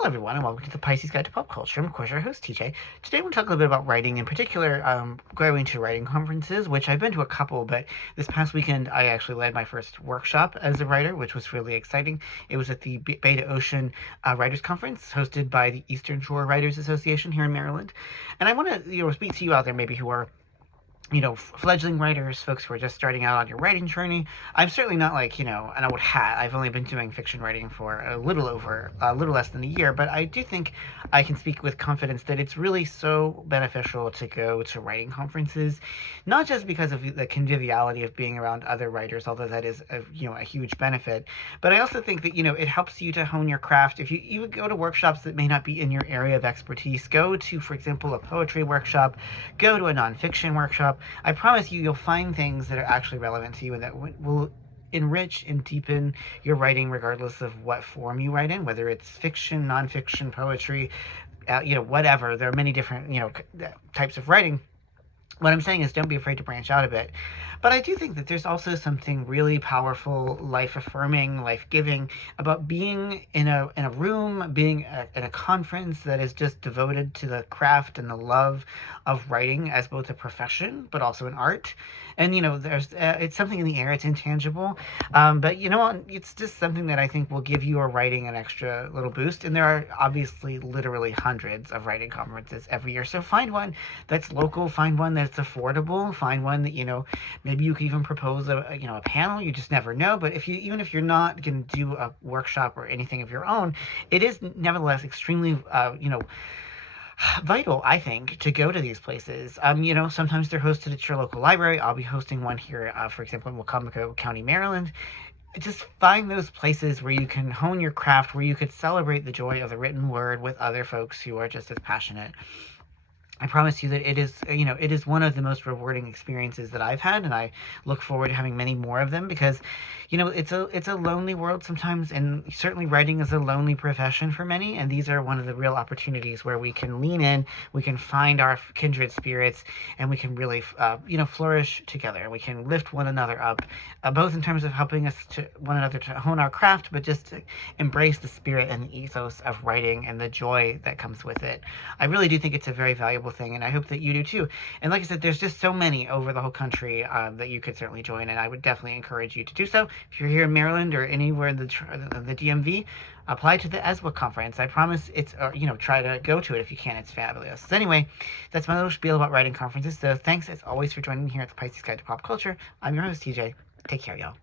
Hello, everyone, and welcome to the Pisces Guide to Pop Culture. I'm, of course, your host, TJ. Today, I want to talk a little bit about writing, in particular, going to writing conferences, which I've been to a couple, but this past weekend, I actually led my first workshop as a writer, which was really exciting. It was at the Beta Ocean Writers Conference, hosted by the Eastern Shore Writers Association here in Maryland. And I want to, speak to you out there, maybe who are fledgling writers, folks who are just starting out on your writing journey. I'm certainly not like, an old hat. I've only been doing fiction writing for a little less than a year, but I do think I can speak with confidence that it's really so beneficial to go to writing conferences, not just because of the conviviality of being around other writers, although that is a huge benefit, but I also think that, it helps you to hone your craft. If you even go to workshops that may not be in your area of expertise, go to, for example, a poetry workshop, go to a nonfiction workshop. I promise you'll find things that are actually relevant to you and that will enrich and deepen your writing regardless of what form you write in, whether it's fiction, nonfiction, poetry, whatever. There are many different, types of writing. What I'm saying is don't be afraid to branch out a bit. But I do think that there's also something really powerful, life-affirming, life-giving about being in a room, being at a conference that is just devoted to the craft and the love of writing as both a profession, but also an art. And, there's it's something in the air, it's intangible. But, it's just something that I think will give your writing an extra little boost. And there are obviously literally hundreds of writing conferences every year. So find one that's local, find one that's affordable, find one that, maybe you could even propose a panel. You just never know. But even if you're not going to do a workshop or anything of your own, it is nevertheless extremely, vital, I think, to go to these places. Sometimes they're hosted at your local library. I'll be hosting one here, for example, in Wacomico County, Maryland. Just find those places where you can hone your craft, where you could celebrate the joy of the written word with other folks who are just as passionate. I promise you that it is one of the most rewarding experiences that I've had, and I look forward to having many more of them because, it's a lonely world sometimes, and certainly writing is a lonely profession for many, and these are one of the real opportunities where we can lean in, we can find our kindred spirits, and we can really, flourish together. We can lift one another up, both in terms of helping us to one another to hone our craft, but just to embrace the spirit and the ethos of writing and the joy that comes with it. I really do think it's a very valuable thing, and I hope that you do too. And like I said, there's just so many over the whole country that you could certainly join, and I would definitely encourage you to do so. If you're here in Maryland or anywhere in the DMV, apply to the ESWA conference. I promise try to go to it if you can. It's fabulous. So anyway, that's my little spiel about writing conferences. So thanks as always for joining me here at the Pisces Guide to Pop Culture. I'm your host, TJ. Take care, y'all.